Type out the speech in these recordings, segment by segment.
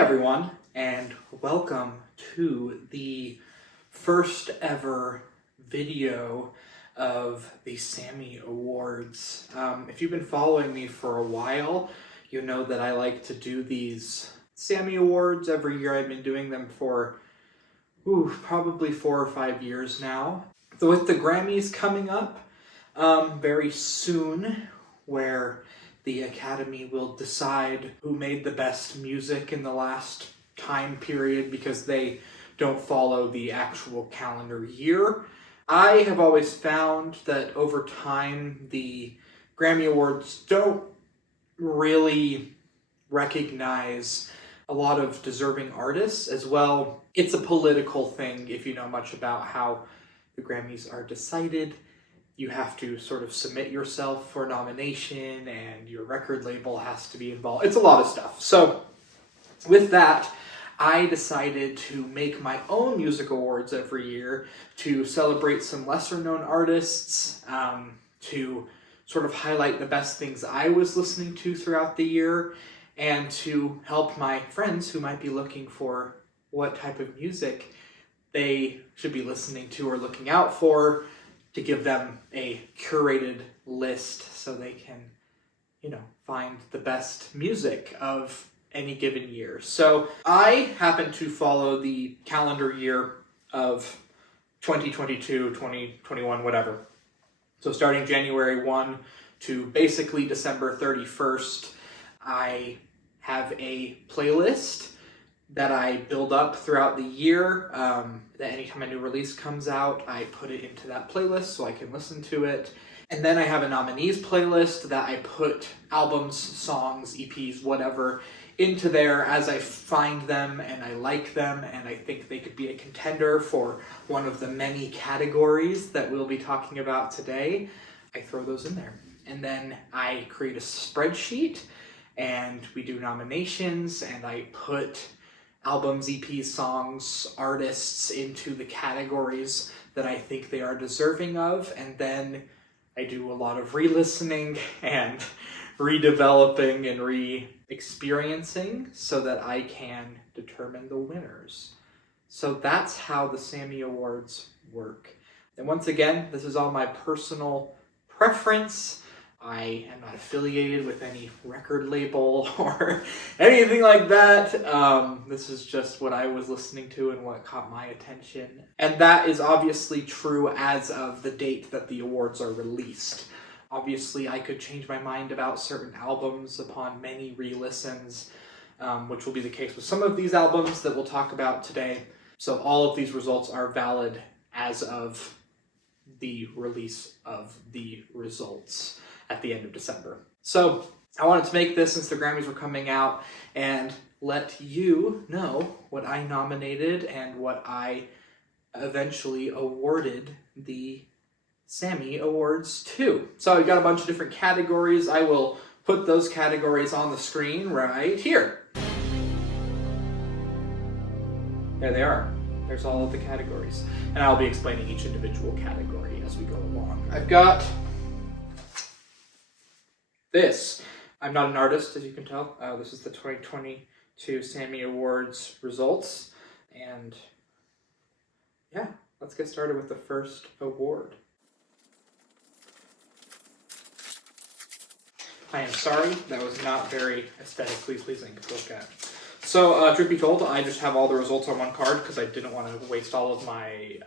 everyone, and welcome to the first ever video of the Sammy Awards. If you've been following me for a while, you know that I like to do these Sammy Awards every year. I've been doing them for probably 4 or 5 years now. So with the Grammys coming up very soon, where the Academy will decide who made the best music in the last time period because they don't follow the actual calendar year. I have always found that over time the Grammy Awards don't really recognize a lot of deserving artists as well. It's a political thing if you know much about how the Grammys are decided. You have to sort of submit yourself for nomination and your record label has to be involved. It's a lot of stuff. So with that, I decided to make my own music awards every year to celebrate some lesser known artists, to sort of highlight the best things I was listening to throughout the year, and to help my friends who might be looking for what type of music they should be listening to or looking out for, to give them a curated list so they can, find the best music of any given year. So I happen to follow the calendar year of 2022, 2021, whatever. So starting January 1 to basically December 31st, I have a playlist that I build up throughout the year. That anytime a new release comes out, I put it into that playlist so I can listen to it. And then I have a nominees playlist that I put albums, songs, EPs, whatever, into there as I find them and I like them and I think they could be a contender for one of the many categories that we'll be talking about today. I throw those in there. And then I create a spreadsheet and we do nominations and I put albums, EPs, songs, artists into the categories that I think they are deserving of, and then I do a lot of re-listening and redeveloping and re-experiencing so that I can determine the winners. So that's how the Sammy Awards work. And once again, this is all my personal preference. I am not affiliated with any record label or anything like that. This is just what I was listening to and what caught my attention. And that is obviously true as of the date that the awards are released. Obviously, I could change my mind about certain albums upon many re-listens, which will be the case with some of these albums that we'll talk about today. So all of these results are valid as of the release of the results at the end of December. So I wanted to make this since the Grammys were coming out and let you know what I nominated and what I eventually awarded the Sammy Awards to. So I've got a bunch of different categories. I will put those categories on the screen right here. There they are. There's all of the categories. And I'll be explaining each individual category as we go along. I've got this. I'm not an artist, as you can tell. This is the 2022 Sammy Awards results. And yeah, let's get started with the first award. I am sorry, that was not very aesthetically pleasing to look at. So, truth be told, I just have all the results on one card because I didn't want to waste all of my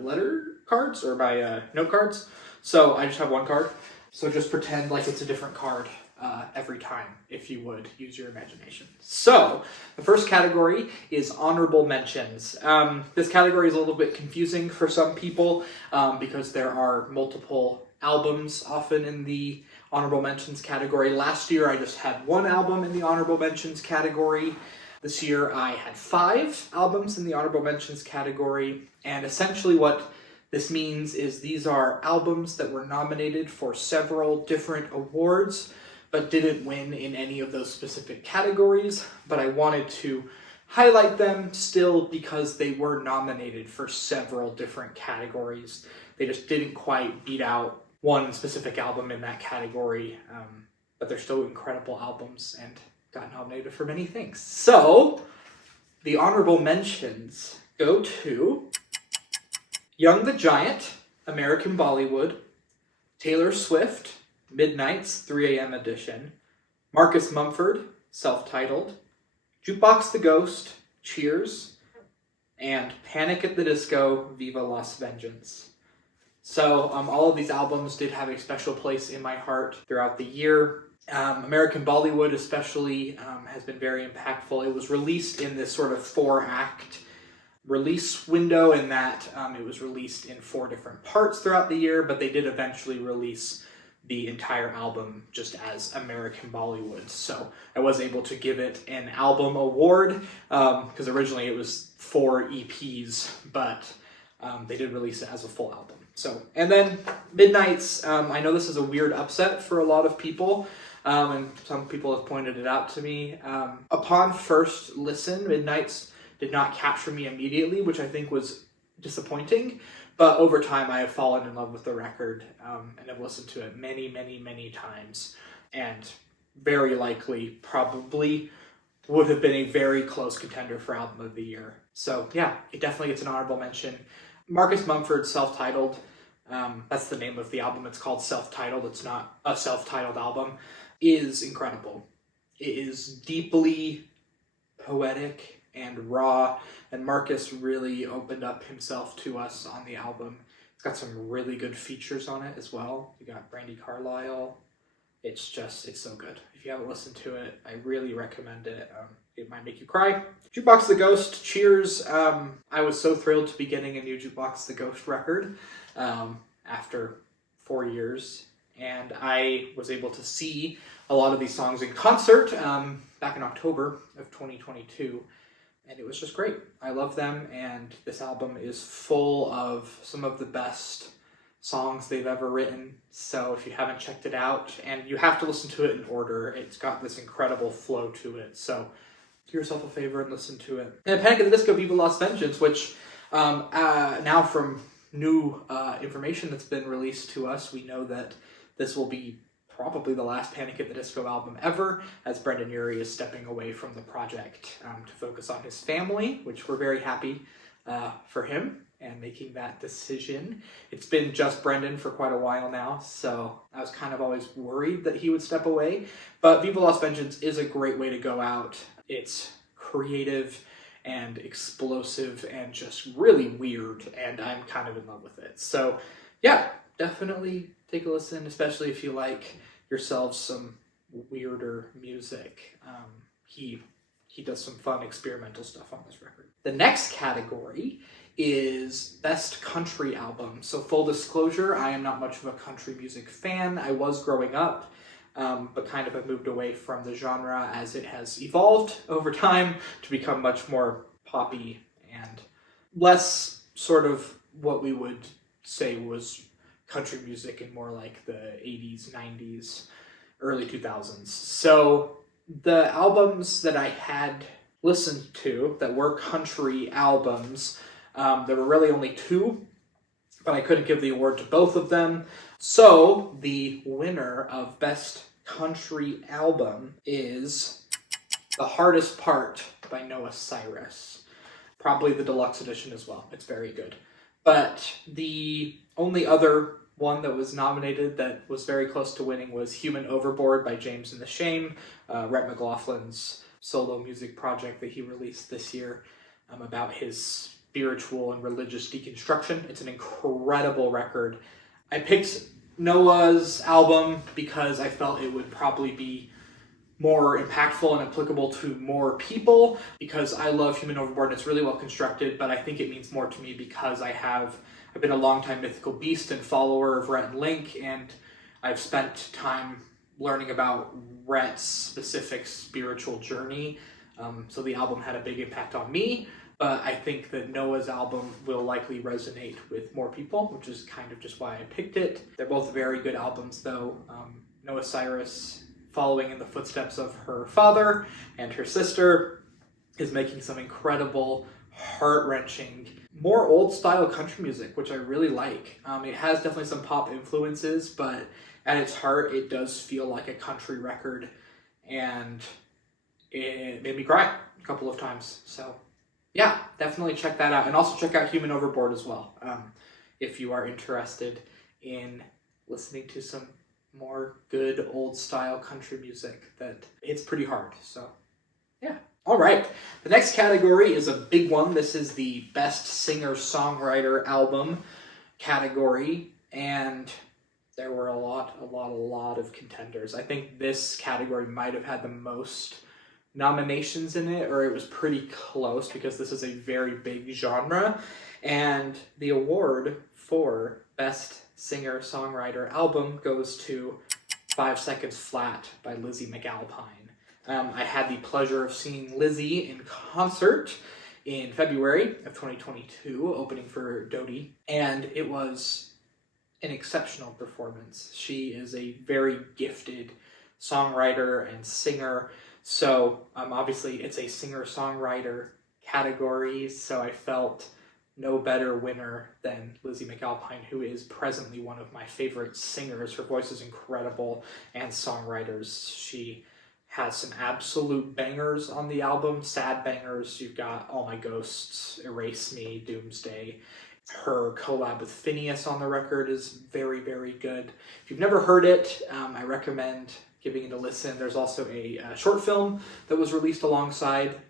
letter cards or my note cards. So I just have one card. So just pretend like it's a different card every time, if you would use your imagination. So the first category is honorable mentions. This category is a little bit confusing for some people because there are multiple albums often in the honorable mentions category. Last year I just had one album in the honorable mentions category. This year I had 5 albums in the honorable mentions category. And essentially what this means is these are albums that were nominated for several different awards, but didn't win in any of those specific categories. But I wanted to highlight them still because they were nominated for several different categories. They just didn't quite beat out one specific album in that category, but they're still incredible albums and got nominated for many things. So The honorable mentions go to Young the Giant, American Bollywood, Taylor Swift, Midnight's 3 a.m. edition, Marcus Mumford, Self-Titled, Jukebox the Ghost, Cheers, and Panic at the Disco, Viva Las Vengeance. So all of these albums did have a special place in my heart throughout the year. American Bollywood especially has been very impactful. It was released in this sort of 4-act release window in that it was released in 4 different parts throughout the year, but they did eventually release the entire album just as American Bollywood. So I was able to give it an album award because originally it was 4 EPs, but they did release it as a full album. So, and then Midnight's, I know this is a weird upset for a lot of people, and some people have pointed it out to me. Upon first listen, Midnight's did not capture me immediately, which I think was disappointing. But over time, I have fallen in love with the record and have listened to it many, many, many times. And very likely, probably, would have been a very close contender for Album of the Year. So yeah, it definitely gets an honorable mention. Marcus Mumford's Self-Titled, that's the name of the album. It's called Self-Titled. It's not a self-titled album. Is incredible. It is deeply poetic and raw, and Marcus really opened up himself to us on the album. It's got some really good features on it as well. You got Brandi Carlile. It's so good. If you haven't listened to it, I really recommend it. It might make you cry. Jukebox the Ghost, Cheers. I was so thrilled to be getting a new Jukebox the Ghost record after 4 years, and I was able to see a lot of these songs in concert back in October of 2022. And it was just great. I love them, and this album is full of some of the best songs they've ever written. So if you haven't checked it out, and you have to listen to it in order, it's got this incredible flow to it. So do yourself a favor and listen to it. And Panic at the Disco, Viva Las Vengeance, which now from new information that's been released to us, we know that this will be probably the last Panic at the Disco album ever, as Brendan Urie is stepping away from the project to focus on his family, which we're very happy for him and making that decision. It's been just Brendan for quite a while now, so I was kind of always worried that he would step away. But Viva Las Vengeance is a great way to go out. It's creative and explosive and just really weird, and I'm kind of in love with it. So yeah, definitely take a listen, especially if you like yourself some weirder music. He does some fun experimental stuff on this record. The next category is Best Country Album. So full disclosure, I am not much of a country music fan. I was growing up, but kind of have moved away from the genre as it has evolved over time to become much more poppy and less sort of what we would say was country music and more like the 80s, 90s, early 2000s. So the albums that I had listened to that were country albums, there were really only 2, but I couldn't give the award to both of them. So the winner of Best Country Album is The Hardest Part by Noah Cyrus. Probably the deluxe edition as well. It's very good. But the only other one that was nominated that was very close to winning was Human Overboard by James and the Shame, Rhett McLaughlin's solo music project that he released this year about his spiritual and religious deconstruction. It's an incredible record. I picked Noah's album because I felt it would probably be more impactful and applicable to more people, because I love Human Overboard and it's really well constructed, but I think it means more to me because I've been a longtime Mythical Beast and follower of Rhett and Link, and I've spent time learning about Rhett's specific spiritual journey. So the album had a big impact on me, but I think that Noah's album will likely resonate with more people, which is kind of just why I picked it. They're both very good albums though. Noah Cyrus, following in the footsteps of her father and her sister, is making some incredible, heart-wrenching, more old-style country music, which I really like. It has definitely some pop influences, but at its heart, it does feel like a country record, and it made me cry a couple of times. So yeah, definitely check that out. And also check out Human Overboard as well, if you are interested in listening to some more good old style country music that hits pretty hard. So yeah. All right. The next category is a big one. This is the Best Singer-Songwriter Album category. And there were a lot of contenders. I think this category might have had the most nominations in it, or it was pretty close because this is a very big genre. And the award for Best Singer-Songwriter Album goes to 5 Seconds Flat by Lizzie McAlpine. I had the pleasure of seeing Lizzie in concert in February of 2022, opening for Dodie, and it was an exceptional performance. She is a very gifted songwriter and singer, so obviously it's a singer-songwriter category, so I felt no better winner than Lizzie McAlpine, who is presently one of my favorite singers. Her voice is incredible, and songwriters. She has some absolute bangers on the album, sad bangers. You've got All My Ghosts, Erase Me, Doomsday. Her collab with Phineas on the record is very, very good. If you've never heard it, I recommend giving it a listen. There's also a short film that was released alongside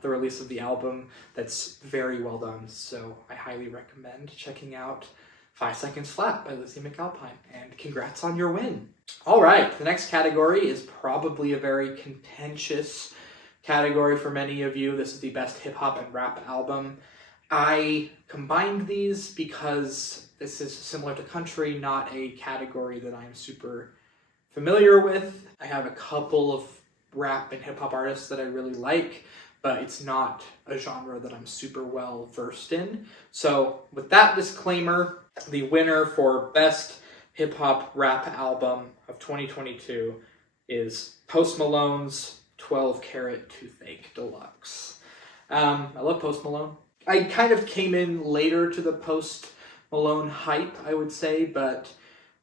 the release of the album that's very well done. So I highly recommend checking out 5 Seconds Flat by Lizzie McAlpine. And congrats on your win. All right, the next category is probably a very contentious category for many of you. This is the Best Hip Hop and Rap Album. I combined these because this is similar to country, not a category that I'm super familiar with. I have a couple of rap and hip hop artists that I really like, but it's not a genre that I'm super well versed in. So with that disclaimer, the winner for Best Hip Hop Rap Album of 2022 is Post Malone's 12 Karat Toothache Deluxe. I love Post Malone. I kind of came in later to the Post Malone hype, I would say, but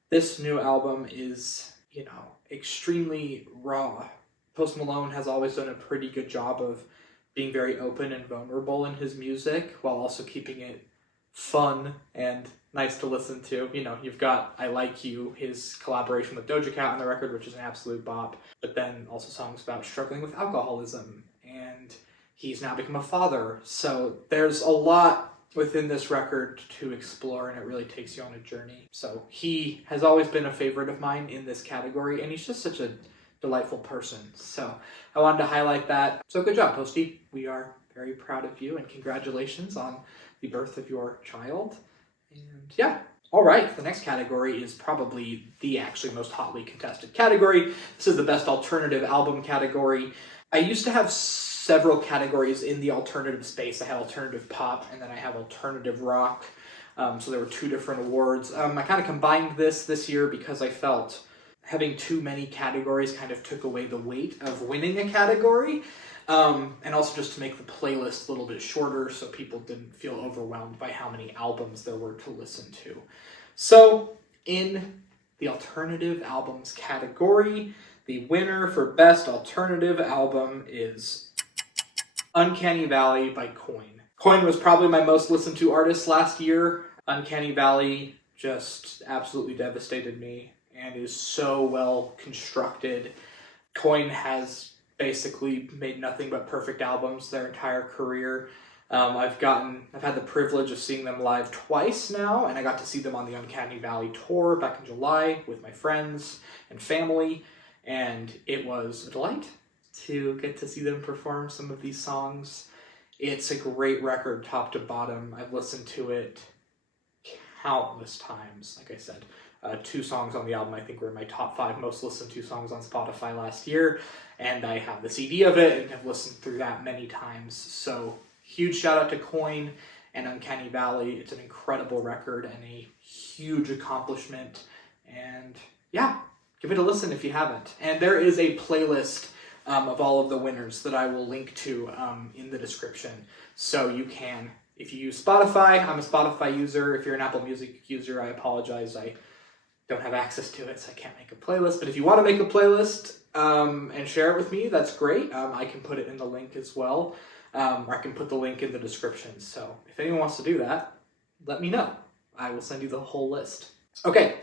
this new album is, extremely raw. Post Malone has always done a pretty good job of being very open and vulnerable in his music while also keeping it fun and nice to listen to. You've got I Like You, his collaboration with Doja Cat on the record, which is an absolute bop, but then also songs about struggling with alcoholism, and he's now become a father. So there's a lot within this record to explore, and it really takes you on a journey. So he has always been a favorite of mine in this category, and he's just such a delightful person. So I wanted to highlight that. So good job, Posty. We are very proud of you, and congratulations on the birth of your child. And yeah. All right, the next category is probably the actually most hotly contested category. This is the Best Alternative Album category. I used to have several categories in the alternative space. I had alternative pop, and then I have alternative rock. So there were two different awards. I kind of combined this year because I felt having too many categories kind of took away the weight of winning a category. And also just to make the playlist a little bit shorter so people didn't feel overwhelmed by how many albums there were to listen to. So in the alternative albums category, the winner for Best Alternative Album is Uncanny Valley by Coin. Coin was probably my most listened to artist last year. Uncanny Valley just absolutely devastated me and is so well constructed. Coin has basically made nothing but perfect albums their entire career. I've had the privilege of seeing them live twice now, and I got to see them on the Uncanny Valley tour back in July with my friends and family, and it was a delight to get to see them perform some of these songs. It's a great record top to bottom. I've listened to it countless times. Like I said, 2 songs on the album I think were my top 5 most listened to songs on Spotify last year, and I have the CD of it and have listened through that many times. So huge shout out to Coin and Uncanny Valley. It's an incredible record and a huge accomplishment, and yeah, give it a listen if you haven't. And there is a playlist of all of the winners that I will link to in the description. So you can, if you use Spotify, I'm a Spotify user. If you're an Apple Music user, I apologize. I don't have access to it, so I can't make a playlist. But if you want to make a playlist and share it with me, that's great. I can put it in the link as well. or I can put the link in the description. So if anyone wants to do that, let me know. I will send you the whole list. Okay,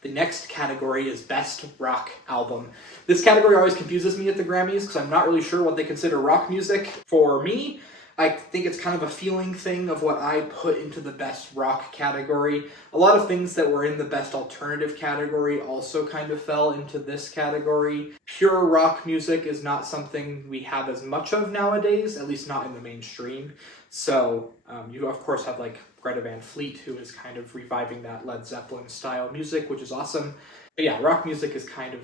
the next category is Best Rock Album. This category always confuses me at the Grammys because I'm not really sure what they consider rock music. For me, I think it's kind of a feeling thing of what I put into the Best Rock category. A lot of things that were in the Best Alternative category also kind of fell into this category. Pure rock music is not something we have as much of nowadays, at least not in the mainstream. So you of course have like Greta Van Fleet, who is kind of reviving that Led Zeppelin style music, which is awesome. But yeah, rock music is kind of,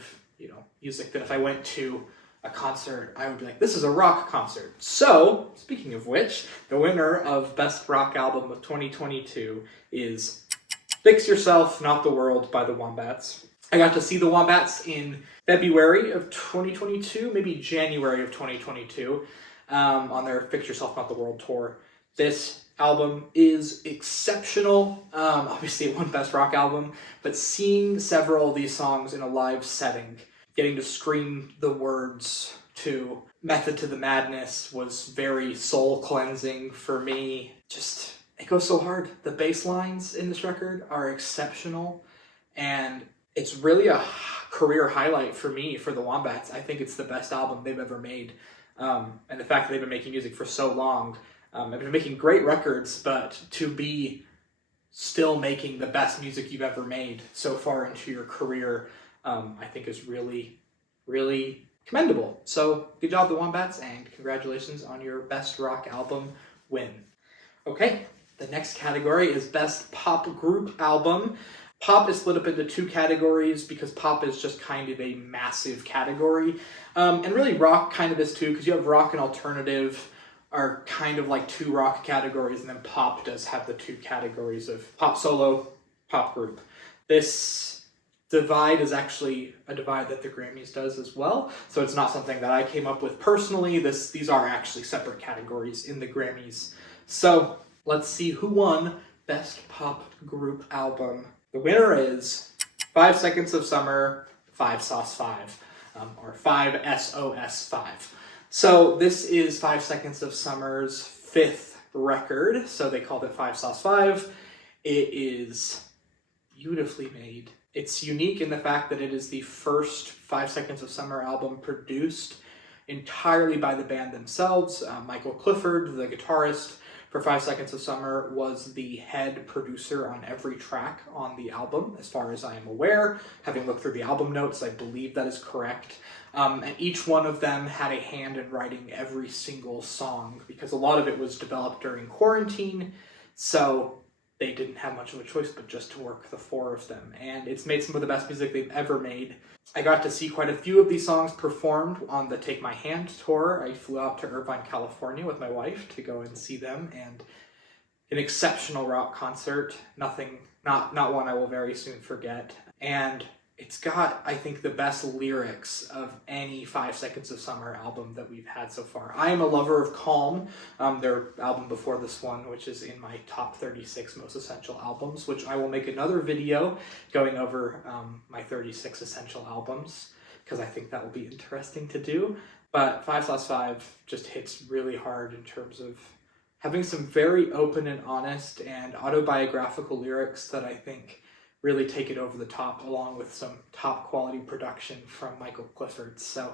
music that if I went to a concert, I would be like, this is a rock concert. So, speaking of which, the winner of Best Rock Album of 2022 is Fix Yourself, Not the World by the Wombats. I got to see the Wombats in February of 2022, maybe January of 2022, on their Fix Yourself, Not the World tour. This album is exceptional. Obviously it won Best Rock Album, but seeing several of these songs in a live setting, getting to scream the words to Method to the Madness was very soul cleansing for me. Just, it goes so hard. The bass lines in this record are exceptional, and it's really a career highlight for me, for the Wombats. I think it's the best album they've ever made. And the fact that they've been making music for so long, they've been making great records, but to be still making the best music you've ever made so far into your career, I think is really, really commendable. So good job, the Wombats, and congratulations on your Best Rock Album win. Okay, the next category is Best Pop Group Album. Pop is split up into two categories because pop is just kind of a massive category. And really rock kind of is too, because you have rock and alternative are kind of like two rock categories, and then pop does have the two categories of pop solo, pop group. This divide is actually a divide that the Grammys does as well, so it's not something that I came up with personally. These are actually separate categories in the Grammys. So let's see who won Best Pop Group Album. The winner is 5 Seconds of Summer, 5 Sauce 5, or 5 SOS 5. So this is 5 Seconds of Summer's 5th record, so they called it 5 Sauce 5. It is beautifully made. It's unique in the fact that it is the first 5 Seconds of Summer album produced entirely by the band themselves. Michael Clifford, the guitarist for 5 Seconds of Summer, was the head producer on every track on the album, as far as I am aware. Having looked through the album notes, I believe that is correct. And each one of them had a hand in writing every single song, because a lot of it was developed during quarantine, so they didn't have much of a choice but just to work the four of them. And it's made some of the best music they've ever made. I got to see quite a few of these songs performed on the Take My Hand tour. I flew out to Irvine, California with my wife to go and see them, and an exceptional rock concert. Not one I will very soon forget. And it's got, I think, the best lyrics of any 5 Seconds of Summer album that we've had so far. I am a lover of Calm, their album before this one, which is in my top 36 most essential albums, which I will make another video going over my 36 essential albums, because I think that will be interesting to do. But 5 Sauce 5 just hits really hard in terms of having some very open and honest and autobiographical lyrics that I think really take it over the top, along with some top quality production from Michael Clifford. So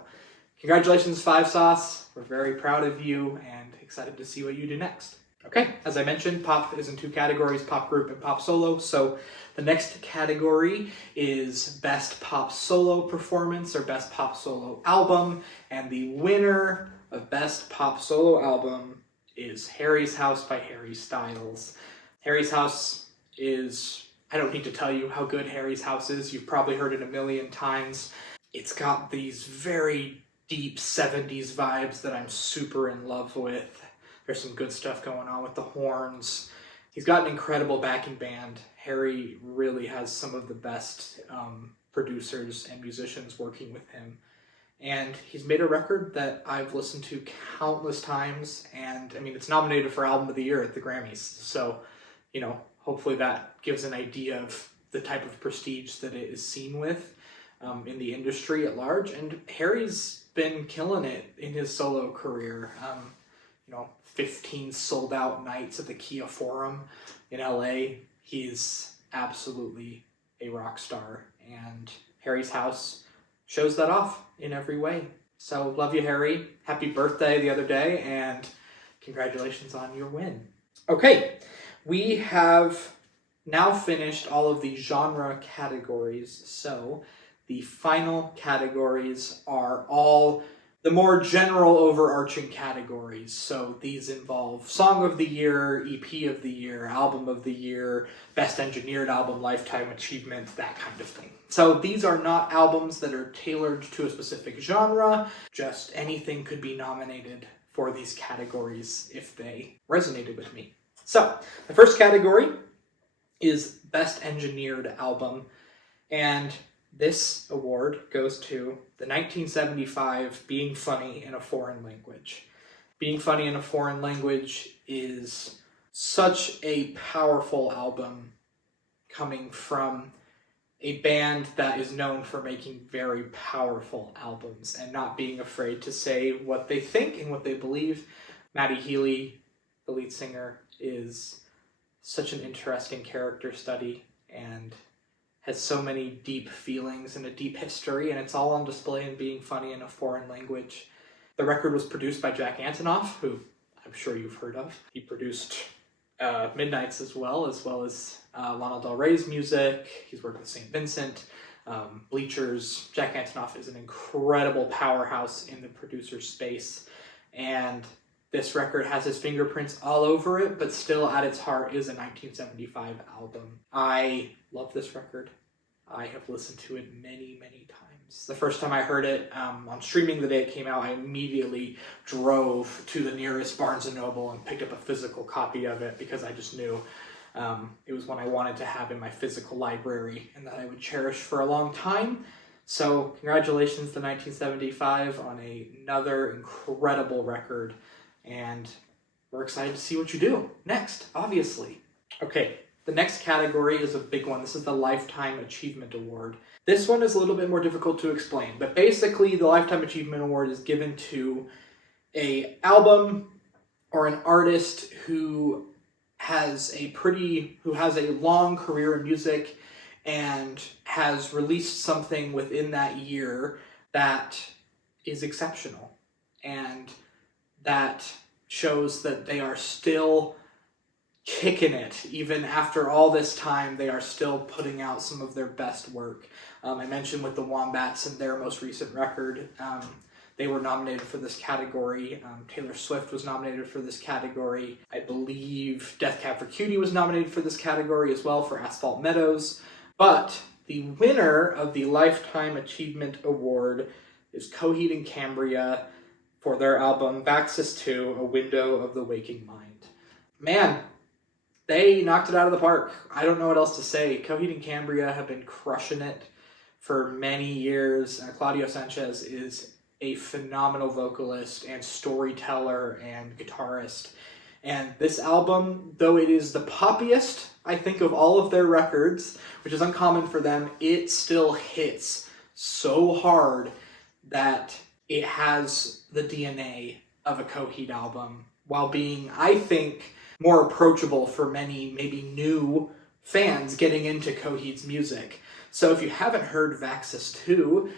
congratulations, 5 Sauce. We're very proud of you and excited to see what you do next. Okay, as I mentioned, pop is in two categories, pop group and pop solo. So the next category is Best Pop Solo Performance or Best Pop Solo Album. And the winner of Best Pop Solo Album is Harry's House by Harry Styles. Harry's House is, I don't need to tell you how good Harry's House is. You've probably heard it a million times. It's got these very deep 70s vibes that I'm super in love with. There's some good stuff going on with the horns. He's got an incredible backing band. Harry really has some of the best producers and musicians working with him. And he's made a record that I've listened to countless times. And I mean, it's nominated for Album of the Year at the Grammys. So, hopefully that gives an idea of the type of prestige that it is seen with in the industry at large. And Harry's been killing it in his solo career. 15 sold out nights at the Kia Forum in LA. He's absolutely a rock star, and Harry's House shows that off in every way. So love you, Harry. Happy birthday the other day, and congratulations on your win. Okay, we have now finished all of the genre categories, so the final categories are all the more general overarching categories. So these involve Song of the Year, EP of the Year, Album of the Year, Best Engineered Album, Lifetime Achievement, that kind of thing. So these are not albums that are tailored to a specific genre, just anything could be nominated for these categories if they resonated with me. So the first category is Best Engineered Album, and this award goes to the 1975 Being Funny in a Foreign Language. Being Funny in a Foreign Language is such a powerful album coming from a band that is known for making very powerful albums and not being afraid to say what they think and what they believe. Matty Healy, the lead singer, is such an interesting character study and has so many deep feelings and a deep history, and it's all on display in Being Funny in a Foreign Language. The record was produced by Jack Antonoff, who I'm sure you've heard of. He produced Midnights as well as Lana Del Rey's music. He's worked with St. Vincent, Bleachers. Jack Antonoff is an incredible powerhouse in the producer space, and this record has his fingerprints all over it, but still at its heart is a 1975 album. I love this record. I have listened to it many, many times. The first time I heard it on streaming the day it came out, I immediately drove to the nearest Barnes & Noble and picked up a physical copy of it because I just knew it was one I wanted to have in my physical library and that I would cherish for a long time. So congratulations to 1975 on another incredible record. And we're excited to see what you do next, obviously. Okay, the next category is a big one. This is the Lifetime Achievement Award. This one is a little bit more difficult to explain, but basically the Lifetime Achievement Award is given to an album or an artist who has a long career in music and has released something within that year that is exceptional and that shows that they are still kicking it. Even after all this time, they are still putting out some of their best work. I mentioned with the Wombats and their most recent record, they were nominated for this category. Taylor Swift was nominated for this category. I believe Death Cab for Cutie was nominated for this category as well for Asphalt Meadows. But the winner of the Lifetime Achievement Award is Coheed and Cambria for their album Vaxis 2, A Window of the Waking Mind. Man, they knocked it out of the park. I don't know what else to say. Coheed and Cambria have been crushing it for many years. Claudio Sanchez is a phenomenal vocalist and storyteller and guitarist. And this album, though it is the poppiest, I think, of all of their records, which is uncommon for them, it still hits so hard that it has the DNA of a Coheed album, while being, I think, more approachable for many maybe new fans getting into Coheed's music. So if you haven't heard Vaxis 2,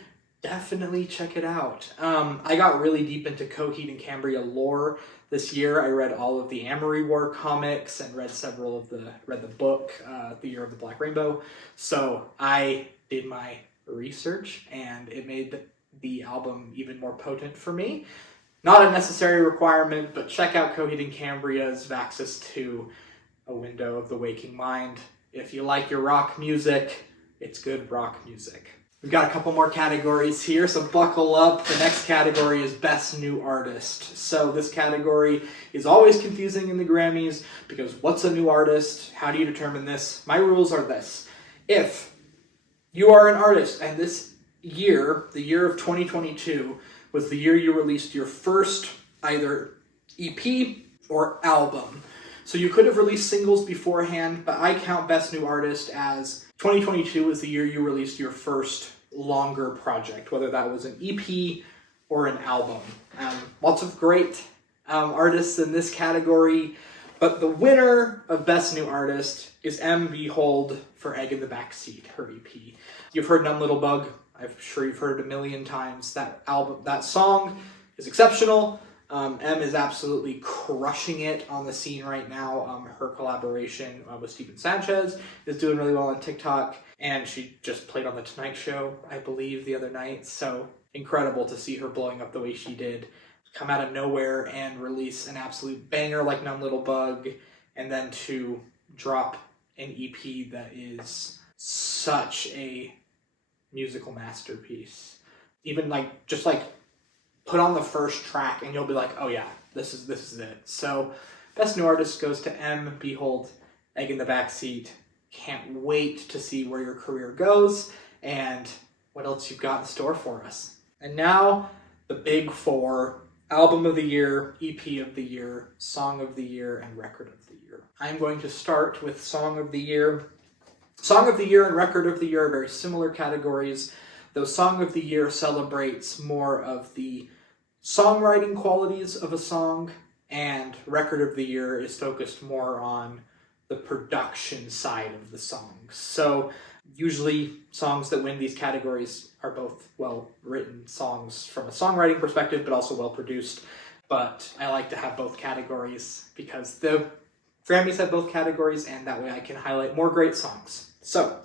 definitely check it out. I got really deep into Coheed and Cambria lore this year. I read all of the Amory War comics and read the book, The Year of the Black Rainbow. So I did my research and it made the album even more potent for me. Not a necessary requirement, but check out Coheed and Cambria's Vaxis 2, A Window of the Waking Mind. If you like your rock music, it's good rock music. We've got a couple more categories here, so buckle up. The next category is Best New Artist. So this category is always confusing in the Grammys because what's a new artist? How do you determine this? My rules are this. If you are an artist and this year, the year of 2022, was the year you released your first either EP or album. So you could have released singles beforehand, but I count Best New Artist as 2022 is the year you released your first longer project, whether that was an EP or an album. Lots of great artists in this category, but the winner of Best New Artist is M. Behold for Egg in the Backseat, her EP. You've heard Numb Little Bug. I'm sure you've heard it a million times. That song is exceptional. M is absolutely crushing it on the scene right now. Her collaboration with Steven Sanchez is doing really well on TikTok, and she just played on The Tonight Show, I believe, the other night. So incredible to see her blowing up the way she did, come out of nowhere and release an absolute banger like Numb Little Bug, and then to drop an EP that is such a musical masterpiece. Even just put on the first track and you'll be like, oh yeah, this is it. So Best New Artist goes to M. Behold, Egg in the Backseat. Can't wait to see where your career goes and what else you've got in store for us. And now the big four: Album of the Year, EP of the Year, Song of the Year, and Record of the Year. I'm going to start with Song of the Year. Song of the Year and Record of the Year are very similar categories, though Song of the Year celebrates more of the songwriting qualities of a song, and Record of the Year is focused more on the production side of the song. So usually songs that win these categories are both well-written songs from a songwriting perspective, but also well-produced. But I like to have both categories because the Grammys have both categories, and that way I can highlight more great songs. So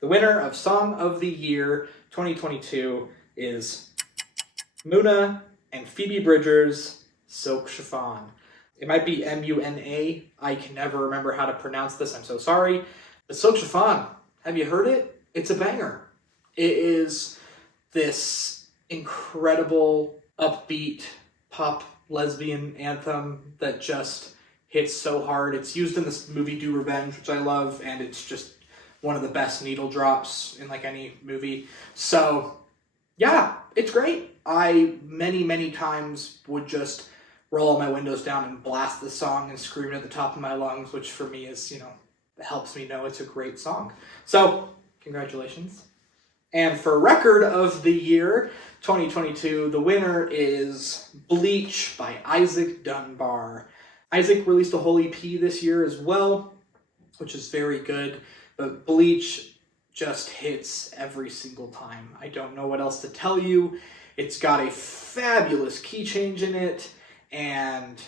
the winner of Song of the Year 2022 is Muna and Phoebe Bridgers' Silk Chiffon. It might be M-U-N-A. I can never remember how to pronounce this. I'm so sorry. But Silk Chiffon, have you heard it? It's a banger. It is this incredible, upbeat, pop lesbian anthem that just hits so hard. It's used in this movie Do Revenge, which I love, and it's just one of the best needle drops in any movie. So yeah, it's great. I many times would just roll all my windows down and blast the song and scream it at the top of my lungs, which for me is, helps me know it's a great song. So congratulations. And for Record of the Year 2022, the winner is Bleach by Isaac Dunbar. Isaac released a whole EP this year as well, which is very good, but Bleach just hits every single time. I don't know what else to tell you. It's got a fabulous key change in it, and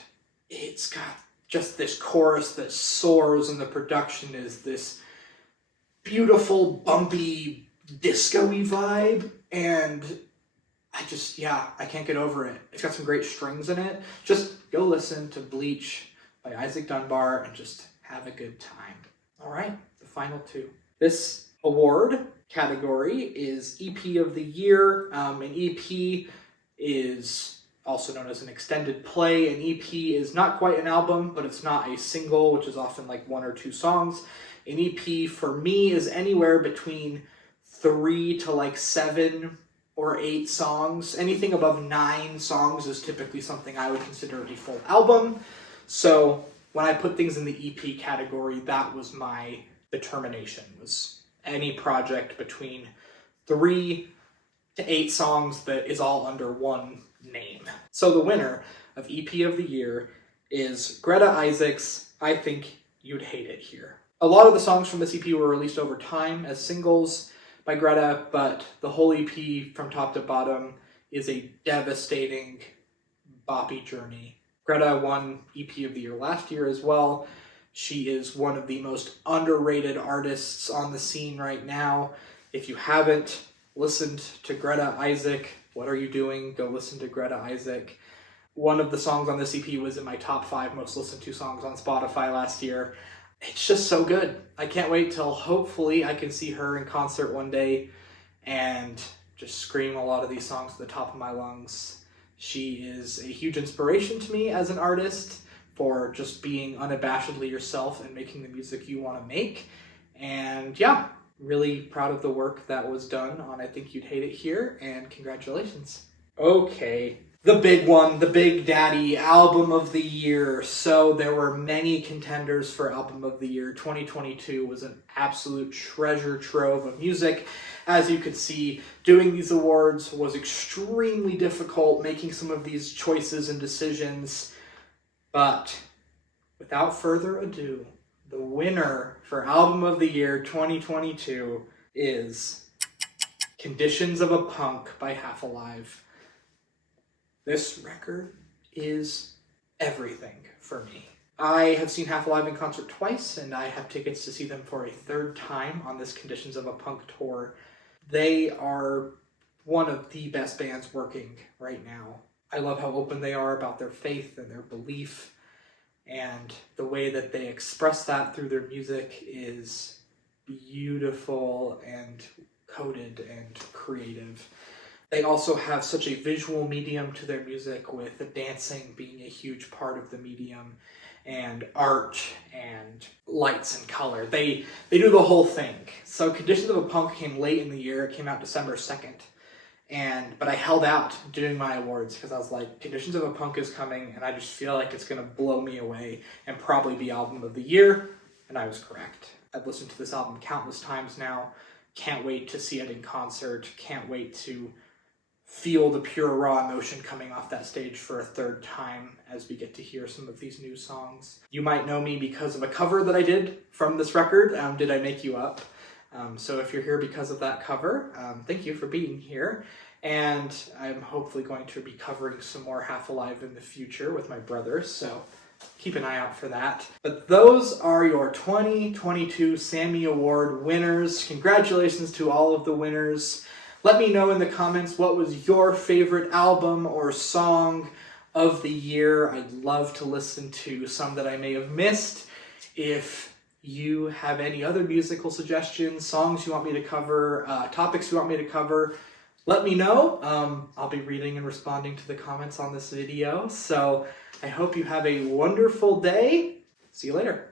it's got just this chorus that soars, and the production is this beautiful, bumpy, disco-y vibe, and I can't get over it. It's got some great strings in it. Just go listen to Bleach by Isaac Dunbar and just have a good time. All right, the final two. This award category is EP of the Year. An EP is also known as an extended play. An EP is not quite an album, but it's not a single, which is often one or two songs. An EP for me is anywhere between 3 to 7 or 8 songs. Anything above 9 songs is typically something I would consider a full album. So when I put things in the EP category, that was my determination, was any project between 3 to 8 songs that is all under one name. So the winner of EP of the Year is Greta Isaac's I Think You'd Hate It Here. A lot of the songs from this EP were released over time as singles by Greta, but the whole EP from top to bottom is a devastating, boppy journey. Greta won EP of the Year last year as well. She is one of the most underrated artists on the scene right now. If you haven't listened to Greta Isaac, what are you doing? Go listen to Greta Isaac. One of the songs on this EP was in my top 5 most listened to songs on Spotify last year. It's just so good. I can't wait till hopefully I can see her in concert one day and just scream a lot of these songs at the top of my lungs. She is a huge inspiration to me as an artist for just being unabashedly yourself and making the music you want to make. And yeah, really proud of the work that was done on I Think You'd Hate It Here, and congratulations. Okay, the big one, the big daddy, Album of the Year. So there were many contenders for Album of the Year. 2022 was an absolute treasure trove of music. As you could see, doing these awards was extremely difficult, making some of these choices and decisions. But without further ado, the winner for Album of the Year 2022 is Conditions of a Punk by Half Alive. This record is everything for me. I have seen Half Alive in concert twice, and I have tickets to see them for a third time on this Conditions of a Punk tour. They are one of the best bands working right now. I love how open they are about their faith and their belief, and the way that they express that through their music is beautiful and coded and creative. They also have such a visual medium to their music, with the dancing being a huge part of the medium, and art and lights and color. They do the whole thing. So Conditions of a Punk came late in the year. It came out December 2nd. But I held out doing my awards because I was like, Conditions of a Punk is coming, and I just feel like it's going to blow me away and probably be Album of the Year. And I was correct. I've listened to this album countless times now. Can't wait to see it in concert. Can't wait to feel the pure raw emotion coming off that stage for a third time as we get to hear some of these new songs. You might know me because of a cover that I did from this record, Did I Make You Up? So if you're here because of that cover, thank you for being here. And I'm hopefully going to be covering some more Half Alive in the future with my brother, so keep an eye out for that. But those are your 2022 Sammy Award winners. Congratulations to all of the winners. Let me know in the comments what was your favorite album or song of the year. I'd love to listen to some that I may have missed. If you have any other musical suggestions, songs you want me to cover, topics you want me to cover, let me know. I'll be reading and responding to the comments on this video. So I hope you have a wonderful day. See you later.